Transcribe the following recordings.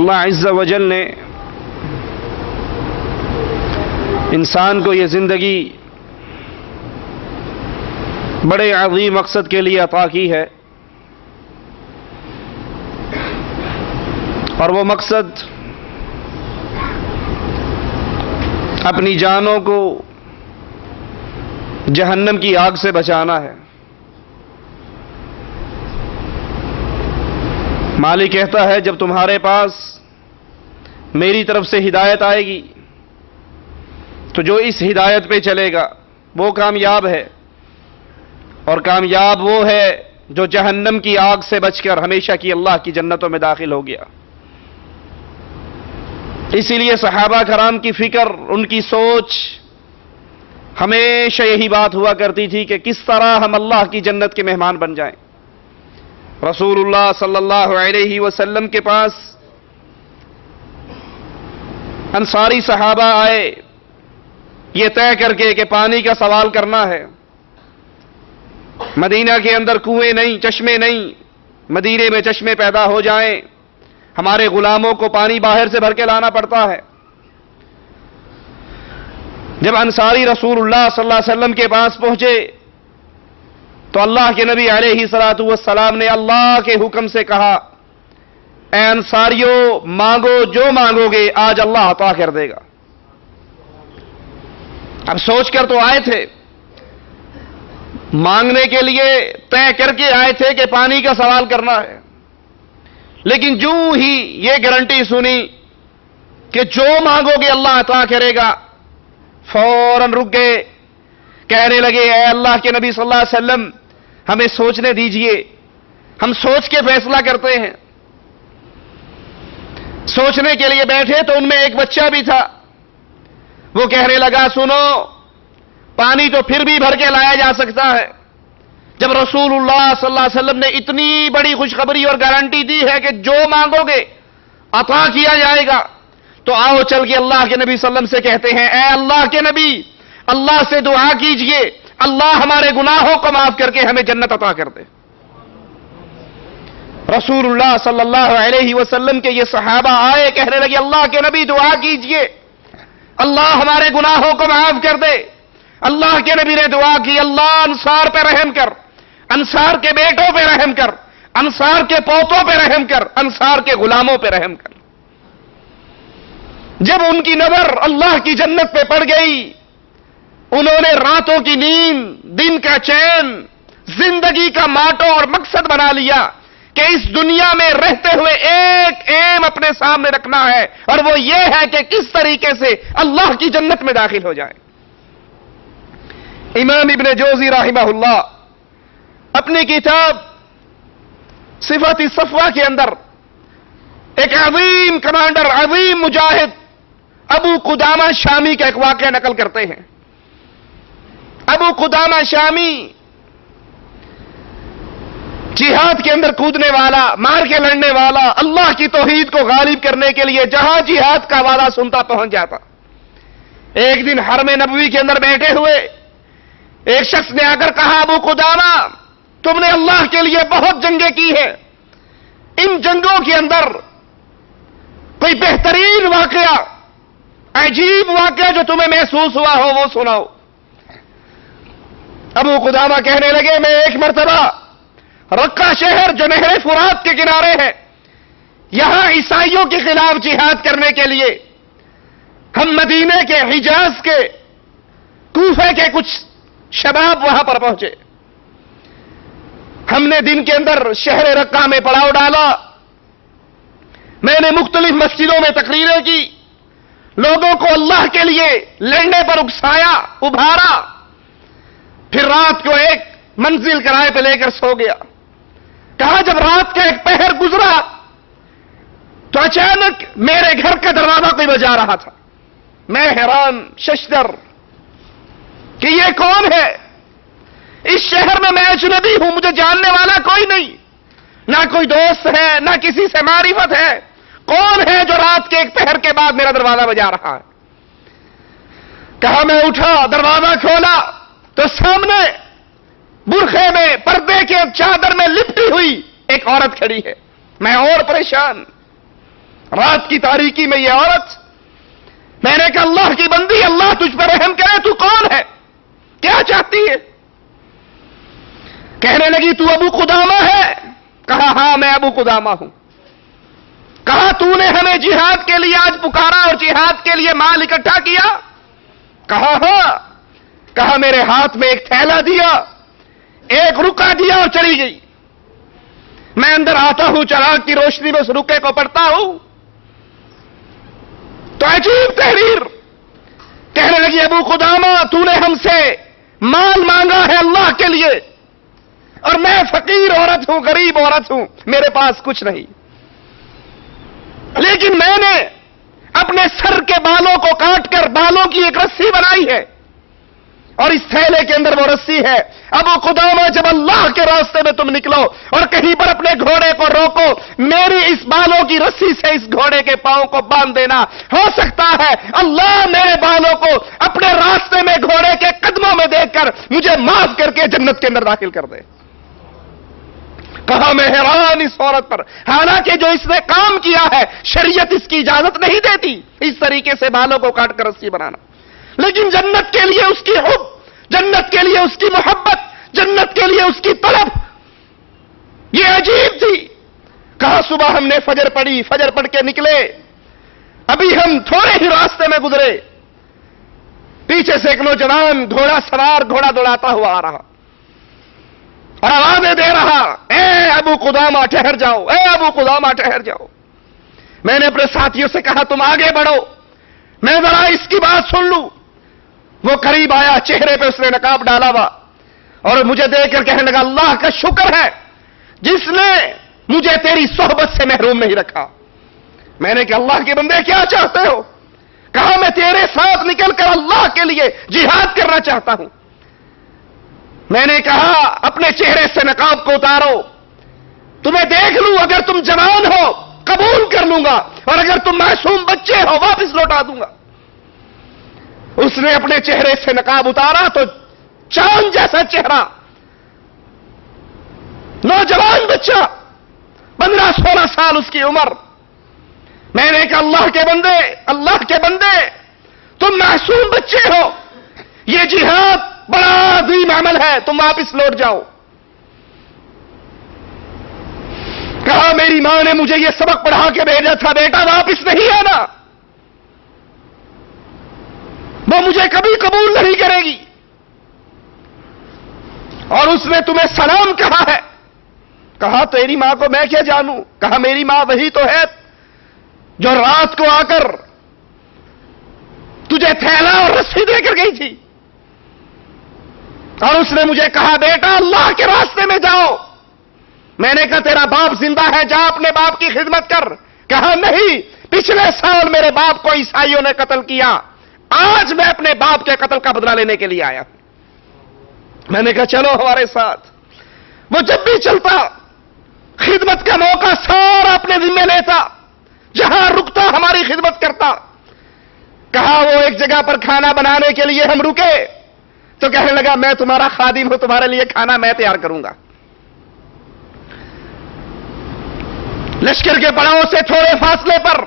اللہ عز و جل نے انسان کو یہ زندگی بڑے عظیم مقصد کے لیے عطا کی ہے، اور وہ مقصد اپنی جانوں کو جہنم کی آگ سے بچانا ہے۔ مالک کہتا ہے جب تمہارے پاس میری طرف سے ہدایت آئے گی تو جو اس ہدایت پہ چلے گا وہ کامیاب ہے، اور کامیاب وہ ہے جو جہنم کی آگ سے بچ کر ہمیشہ کی اللہ کی جنتوں میں داخل ہو گیا۔ اسی لیے صحابہ کرام کی فکر، ان کی سوچ ہمیشہ یہی بات ہوا کرتی تھی کہ کس طرح ہم اللہ کی جنت کے مہمان بن جائیں۔ رسول اللہ صلی اللہ علیہ وسلم کے پاس انصاری صحابہ آئے یہ طے کر کے کہ پانی کا سوال کرنا ہے۔ مدینہ کے اندر کنویں نہیں، چشمے نہیں، مدینے میں چشمے پیدا ہو جائیں، ہمارے غلاموں کو پانی باہر سے بھر کے لانا پڑتا ہے۔ جب انصاری رسول اللہ صلی اللہ علیہ وسلم کے پاس پہنچے تو اللہ کے نبی علیہ الصلوۃ والسلام نے اللہ کے حکم سے کہا، اے انصاریو مانگو جو مانگو گے آج اللہ عطا کر دے گا۔ اب سوچ کر تو آئے تھے، مانگنے کے لیے طے کر کے آئے تھے کہ پانی کا سوال کرنا ہے، لیکن جو ہی یہ گارنٹی سنی کہ جو مانگو گے اللہ عطا کرے گا، فوراً رک گئے، کہنے لگے اے اللہ کے نبی صلی اللہ علیہ وسلم ہمیں سوچنے دیجئے، ہم سوچ کے فیصلہ کرتے ہیں۔ سوچنے کے لیے بیٹھے تو ان میں ایک بچہ بھی تھا، وہ کہنے لگا سنو، پانی تو پھر بھی بھر کے لایا جا سکتا ہے، جب رسول اللہ صلی اللہ علیہ وسلم نے اتنی بڑی خوشخبری اور گارنٹی دی ہے کہ جو مانگو گے عطا کیا جائے گا، تو آؤ چل کے اللہ کے نبی صلی اللہ علیہ وسلم سے کہتے ہیں اے اللہ کے نبی اللہ سے دعا کیجئے اللہ ہمارے گناہوں کو معاف کر کے ہمیں جنت عطا کر دے۔ رسول اللہ صلی اللہ علیہ وسلم کے یہ صحابہ آئے، کہنے لگے اللہ کے نبی دعا کیجئے اللہ ہمارے گناہوں کو معاف کر دے۔ اللہ کے نبی نے دعا کی، اللہ انصار پہ رحم کر، انصار کے بیٹوں پہ رحم کر، انصار کے پوتوں پہ رحم کر، انصار کے غلاموں پہ رحم کر۔ جب ان کی نظر اللہ کی جنت پہ پڑ گئی، انہوں نے راتوں کی نیند، دن کا چین، زندگی کا ماٹو اور مقصد بنا لیا کہ اس دنیا میں رہتے ہوئے ایک ایم اپنے سامنے رکھنا ہے، اور وہ یہ ہے کہ کس طریقے سے اللہ کی جنت میں داخل ہو جائے۔ امام ابن جوزی رحمہ اللہ اپنی کتاب صفات الصفوہ کے اندر ایک عظیم کمانڈر، عظیم مجاہد ابو قدامہ شامی کا ایک واقعہ نقل کرتے ہیں۔ ابو قدامہ شامی جہاد کے اندر کودنے والا، مار کے لڑنے والا، اللہ کی توحید کو غالب کرنے کے لیے جہاں جہاد کا وعدہ سنتا پہنچ جاتا۔ ایک دن حرم نبوی کے اندر بیٹھے ہوئے ایک شخص نے آ کر کہا ابو قدامہ تم نے اللہ کے لیے بہت جنگیں کی ہیں، ان جنگوں کے اندر کوئی بہترین واقعہ، عجیب واقعہ جو تمہیں محسوس ہوا ہو وہ سناؤ۔ ابو قدامہ کہنے لگے میں ایک مرتبہ رقہ شہر جو نہر فرات کے کنارے ہے، یہاں عیسائیوں کے خلاف جہاد کرنے کے لیے ہم مدینے کے، حجاز کے، کوفے کے کچھ شباب وہاں پر پہنچے۔ ہم نے دن کے اندر شہر رقہ میں پڑاؤ ڈالا، میں نے مختلف مسجدوں میں تقریریں کی، لوگوں کو اللہ کے لیے لڑنے پر اکسایا، ابھارا، پھر رات کو ایک منزل کرائے پہ لے کر سو گیا۔ کہا جب رات کا ایک پہر گزرا تو اچانک میرے گھر کا دروازہ کوئی بجا رہا تھا۔ میں حیران ششدر کہ یہ کون ہے؟ اس شہر میں اجنبی ہوں، مجھے جاننے والا کوئی نہیں، نہ کوئی دوست ہے نہ کسی سے معرفت ہے، کون ہے جو رات کے ایک پہر کے بعد میرا دروازہ بجا رہا ہے؟ کہا میں اٹھا، دروازہ کھولا تو سامنے برقعے میں، پردے کے چادر میں لپٹی ہوئی ایک عورت کھڑی ہے۔ میں اور پریشان، رات کی تاریکی میں یہ عورت، میں نے کہا اللہ کی بندی، اللہ تجھ پر رحم کرے، تو کون ہے؟ کیا چاہتی ہے؟ کہنے لگی تو ابو قدامہ ہے؟ کہا ہاں میں ابو قدامہ ہوں۔ کہا تو نے ہمیں جہاد کے لیے آج پکارا اور جہاد کے لیے مال اکٹھا کیا؟ کہا ہاں۔ کہا میرے ہاتھ میں ایک تھیلا دیا، ایک رکا دیا اور چلی گئی۔ میں اندر آتا ہوں، چراغ کی روشنی میں اس رکے کو پڑھتا ہوں تو عجیب تحریر۔ کہنے لگی ابو قدامہ تو نے ہم سے مال مانگا ہے اللہ کے لیے، اور میں فقیر عورت ہوں، غریب عورت ہوں، میرے پاس کچھ نہیں، لیکن میں نے اپنے سر کے بالوں کو کاٹ کر بالوں کی ایک رسی بنائی ہے، اور اس تھیلے کے اندر وہ رسی ہے۔ ابو قدامہ جب اللہ کے راستے میں تم نکلو اور کہیں پر اپنے گھوڑے کو روکو، میری اس بالوں کی رسی سے اس گھوڑے کے پاؤں کو باندھ دینا، ہو سکتا ہے اللہ میرے بالوں کو اپنے راستے میں گھوڑے کے قدموں میں دیکھ کر مجھے معاف کر کے جنت کے اندر داخل کر دے۔ کہا میں حیران اس عورت پر، حالانکہ جو اس نے کام کیا ہے شریعت اس کی اجازت نہیں دیتی اس طریقے سے بالوں کو کاٹ کر رسی بنانا، لیکن جنت کے لیے اس کی حب، جنت کے لیے اس کی محبت، جنت کے لیے اس کی طلب یہ عجیب تھی۔ کہا صبح ہم نے فجر پڑھی، فجر پڑھ کے نکلے، ابھی ہم تھوڑے ہی راستے میں گزرے، پیچھے سے ایک نوجوان گھوڑا سوار گھوڑا دوڑاتا ہوا آ رہا اور آوازیں دے رہا، اے ابو قدامہ ٹھہر جاؤ، اے ابو قدامہ ٹھہر جاؤ۔ میں نے اپنے ساتھیوں سے کہا تم آگے بڑھو، میں ذرا اس کی بات سن لوں۔ وہ قریب آیا، چہرے پہ اس نے نقاب ڈالا ہوا اور مجھے دیکھ کر کہنے لگا اللہ کا شکر ہے جس نے مجھے تیری صحبت سے محروم نہیں رکھا۔ میں نے کہا اللہ کے بندے کیا چاہتے ہو؟ کہا میں تیرے ساتھ نکل کر اللہ کے لیے جہاد کرنا چاہتا ہوں۔ میں نے کہا اپنے چہرے سے نقاب کو اتارو، تمہیں دیکھ لوں، اگر تم جوان ہو قبول کر لوں گا، اور اگر تم معصوم بچے ہو واپس لوٹا دوں گا۔ اس نے اپنے چہرے سے نقاب اتارا تو چاند جیسا چہرہ، نوجوان بچہ، 15-16 سال اس کی عمر۔ میں نے کہا اللہ کے بندے، اللہ کے بندے، تم معصوم بچے ہو، یہ جہاد بڑا عظیم عمل ہے، تم واپس لوٹ جاؤ۔ کہا میری ماں نے مجھے یہ سبق پڑھا کے بھیجا تھا، بیٹا واپس نہیں آنا، وہ مجھے کبھی قبول نہیں کرے گی، اور اس نے تمہیں سلام کہا ہے۔ کہا تیری ماں کو میں کیا جانوں؟ کہا میری ماں وہی تو ہے جو رات کو آ کر تجھے تھیلا اور رسی دے کر گئی تھی، اور اس نے مجھے کہا بیٹا اللہ کے راستے میں جاؤ۔ میں نے کہا تیرا باپ زندہ ہے، جا اپنے باپ کی خدمت کر۔ کہا نہیں، پچھلے سال میرے باپ کو عیسائیوں نے قتل کیا، آج میں اپنے باپ کے قتل کا بدلہ لینے کے لیے آیا۔ میں نے کہا چلو ہمارے ساتھ۔ وہ جب بھی چلتا خدمت کا موقع سارا اپنے ذمہ لیتا، جہاں رکتا ہماری خدمت کرتا۔ کہا وہ ایک جگہ پر کھانا بنانے کے لیے ہم رکے تو کہنے لگا میں تمہارا خادم ہوں، تمہارے لیے کھانا میں تیار کروں گا۔ لشکر کے پڑاؤ سے تھوڑے فاصلے پر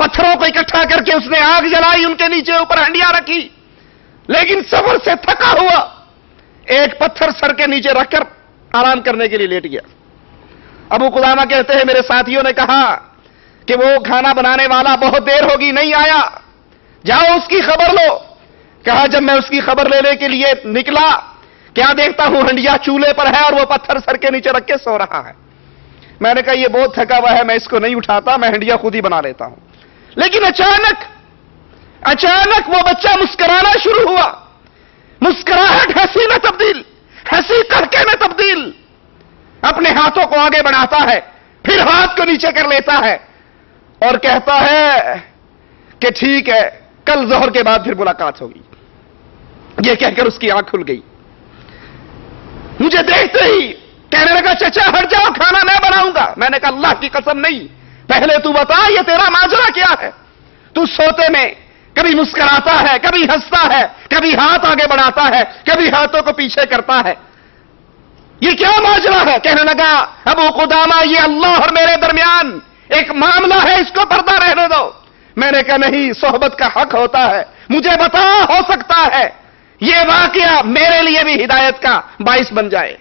پتھروں کو اکٹھا کر کے اس نے آگ جلائی، ان کے نیچے اوپر ہنڈیاں رکھی، لیکن سفر سے تھکا ہوا ایک پتھر سر کے نیچے رکھ کر آرام کرنے کے لیے لیٹ گیا۔ ابو قدامہ کہتے ہیں میرے ساتھیوں نے کہا کہ وہ کھانا بنانے والا بہت دیر ہوگی نہیں آیا، جاؤ اس کی خبر لو۔ کہا جب میں اس کی خبر لینے کے لیے نکلا، کیا دیکھتا ہوں ہنڈیا چولہے پر ہے اور وہ پتھر سر کے نیچے رکھ کے سو رہا ہے۔ میں نے کہا یہ بہت تھکا ہوا ہے، میں اس کو نہیں اٹھاتا، میں ہنڈیا خود ہی بنا لیتا ہوں۔ لیکن اچانک وہ بچہ مسکرانا شروع ہوا، مسکراہٹ ہنسی میں تبدیل، ہنسی قہقہے میں تبدیل، اپنے ہاتھوں کو آگے بڑھاتا ہے، پھر ہاتھ کو نیچے کر لیتا ہے اور کہتا ہے کہ ٹھیک ہے کل ظہر کے بعد پھر ملاقات ہوگی۔ یہ کہہ کر اس کی آنکھ کھل گئی۔ مجھے دیکھتے ہی کہنے لگا چچا ہٹ جاؤ، کھانا میں بناؤں گا۔ میں نے کہا اللہ کی قسم نہیں، پہلے تو بتا یہ تیرا ماجرا کیا ہے؟ تو سوتے میں کبھی مسکراتا ہے، کبھی ہنستا ہے، کبھی ہاتھ آگے بڑھاتا ہے، کبھی ہاتھوں کو پیچھے کرتا ہے، یہ کیا ماجرا ہے؟ کہنے لگا ابو قدامہ یہ اللہ اور میرے درمیان ایک معاملہ ہے، اس کو پردہ رہنے دو۔ میں نے کہا نہیں، صحبت کا حق ہوتا ہے، مجھے بتا، ہو سکتا ہے یہ واقعہ میرے لیے بھی ہدایت کا باعث بن جائے۔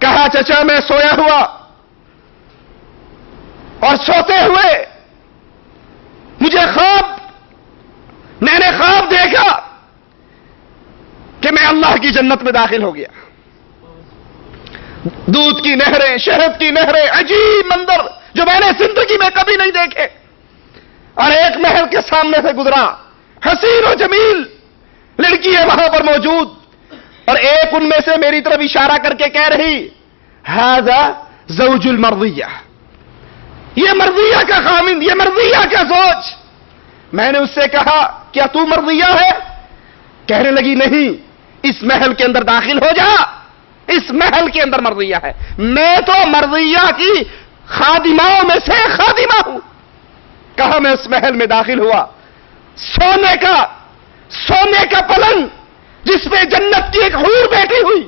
کہا چچا میں سویا ہوا اور سوتے ہوئے مجھے میں نے خواب دیکھا کہ میں اللہ کی جنت میں داخل ہو گیا۔ دودھ کی نہریں، شہد کی نہریں، عجیب منظر جو میں نے زندگی میں کبھی نہیں دیکھے، اور ایک محل کے سامنے سے گزرا، حسین و جمیل لڑکی ہے وہاں پر موجود، اور ایک ان میں سے میری طرف اشارہ کر کے کہہ رہی ھذا زوج المرضیہ، یہ مرضیہ کا خامند، یہ مرضیہ کا زوج۔ میں نے اس سے کہا کیا تو مرضیہ ہے؟ کہنے لگی نہیں، اس محل کے اندر داخل ہو جا، اس محل کے اندر مرضیہ ہے، میں تو مرضیہ کی خادماؤں میں سے خادمہ ہوں۔ کہا میں اس محل میں داخل ہوا، سونے کا پلنگ جس پہ جنت کی ایک حور بیٹھی ہوئی،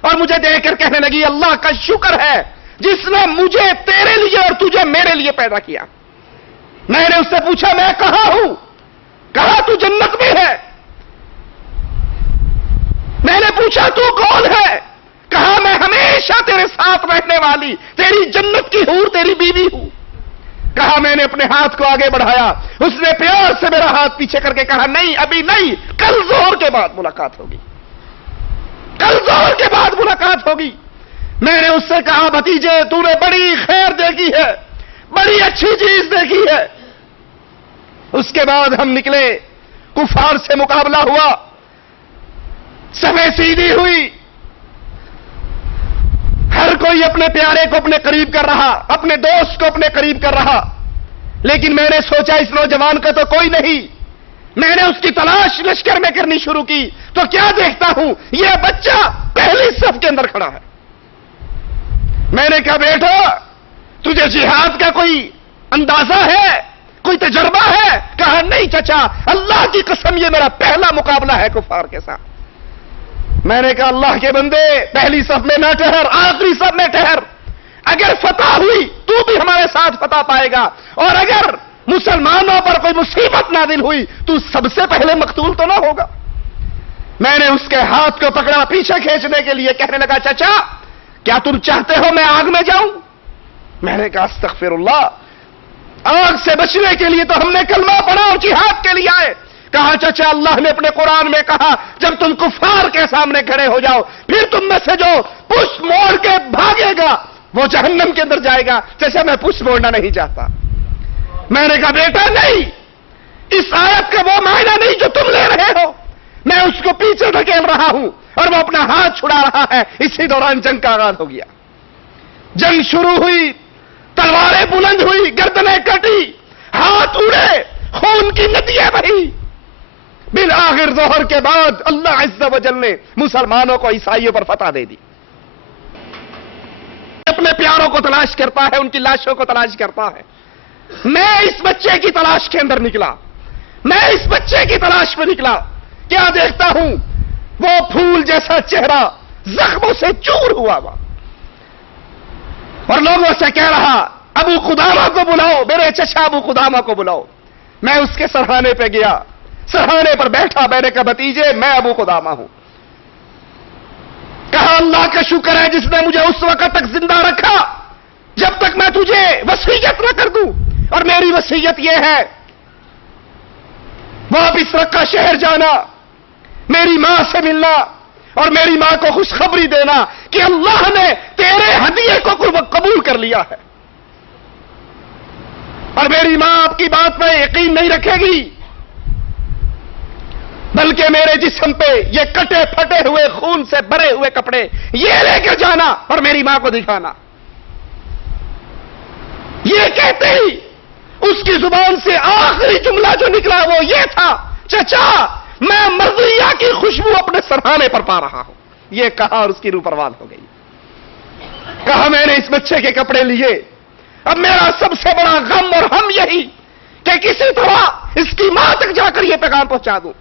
اور مجھے دیکھ کر کہنے لگی اللہ کا شکر ہے جس نے مجھے تیرے لیے اور تجھے میرے لیے پیدا کیا۔ میں نے اس سے پوچھا میں کہاں ہوں؟ کہا تو جنت میں ہے۔ میں نے پوچھا تو کون ہے؟ کہا میں ہمیشہ تیرے ساتھ رہنے والی تیری جنت کی حور تیری بیوی ہوں۔ کہا میں نے اپنے ہاتھ کو آگے بڑھایا، اس نے پیار سے میرا ہاتھ پیچھے کر کے کہا نہیں ابھی نہیں، کل ظہر کے بعد ملاقات ہوگی، کل ظہر کے بعد ملاقات ہوگی۔ میں نے اس سے کہا بھتیجے تو نے بڑی خیر دیکھی ہے، بڑی اچھی چیز دیکھی ہے۔ اس کے بعد ہم نکلے، کفار سے مقابلہ ہوا، صفیں سیدھی ہوئی، ہر کوئی اپنے پیارے کو اپنے قریب کر رہا، اپنے دوست کو اپنے قریب کر رہا، لیکن میں نے سوچا اس نوجوان کا تو کوئی نہیں۔ میں نے اس کی تلاش لشکر میں کرنی شروع کی تو کیا دیکھتا ہوں یہ بچہ پہلی صف کے اندر کھڑا ہے۔ میں نے کہا بیٹا تجھے جہاد کا کوئی اندازہ ہے، کوئی تجربہ ہے؟ کہا نہیں چچا، اللہ کی قسم یہ میرا پہلا مقابلہ ہے کفار کے ساتھ۔ میں نے کہا اللہ کے بندے پہلی صف میں نہ ٹھہر، آخری صف میں ٹھہر، اگر فتح ہوئی تو بھی ہمارے ساتھ فتح پائے گا، اور اگر مسلمانوں پر کوئی مصیبت نازل ہوئی تو سب سے پہلے مقتول تو نہ ہوگا۔ میں نے اس کے ہاتھ کو پکڑا پیچھے کھینچنے کے لیے، کہنے لگا چچا کیا تم چاہتے ہو میں آگ میں جاؤں؟ میں نے کہا استغفر اللہ، آگ سے بچنے کے لیے تو ہم نے کلمہ پڑھا اور جہاد کے لیے آئے۔ کہا چچا اللہ نے اپنے قرآن میں کہا جب تم کفار کے سامنے کھڑے ہو جاؤ پھر تم میں سے جو پشت موڑ کے بھاگے گا وہ جہنم کے اندر جائے گا۔ چچا میں پشت موڑنا نہیں چاہتا۔ میں نے کہا بیٹا نہیں، اس آیت کا وہ معنی نہیں جو تم لے رہے ہو، میں اس کو پیچھے دھکیل رہا ہوں اور وہ اپنا ہاتھ چھڑا رہا ہے۔ اسی دوران جنگ کا آغاز ہو گیا، جنگ شروع ہوئی، تلواریں بلند ہوئی، گردنیں کٹی، ہاتھ اڑے، خون کی ندیاں بہی۔ بالآخر ظہر کے بعد اللہ عز و جل نے مسلمانوں کو عیسائیوں پر فتح دے دی۔ اپنے پیاروں کو تلاش کرتا ہے، ان کی لاشوں کو تلاش کرتا ہے۔ میں اس بچے کی تلاش کے اندر نکلا، میں اس بچے کی تلاش میں نکلا، کیا دیکھتا ہوں وہ پھول جیسا چہرہ زخموں سے چور ہوا ہوا، اور لوگوں سے کہہ رہا ابو قدامہ کو بلاؤ، میرے چچا ابو قدامہ کو بلاؤ۔ میں اس کے سرہانے پہ گیا، سرہانے پر بیٹھا، میں نے کہا بھتیجے میں ابو قدامہ ہوں۔ کہا اللہ کا شکر ہے جس نے مجھے اس وقت تک زندہ رکھا جب تک میں تجھے وصیت نہ کر دوں، اور میری وصیت یہ ہے واپس رکھا شہر جانا، میری ماں سے ملنا، اور میری ماں کو خوشخبری دینا کہ اللہ نے تیرے ہدیے کو قبول کر لیا ہے، اور میری ماں آپ کی بات میں یقین نہیں رکھے گی بلکہ میرے جسم پہ یہ کٹے پھٹے ہوئے خون سے بھرے ہوئے کپڑے یہ لے کر جانا اور میری ماں کو دکھانا۔ یہ کہتے ہی اس کی زبان سے آخری جملہ جو نکلا وہ یہ تھا چچا میں مرضیہ کی خوشبو اپنے سرہانے پر پا رہا ہوں۔ یہ کہا اور اس کی روح پروان ہو گئی۔ کہا میں نے اس بچے کے کپڑے لیے، اب میرا سب سے بڑا غم اور ہم یہی کہ کسی طرح اس کی ماں تک جا کر یہ پیغام پہنچا دوں۔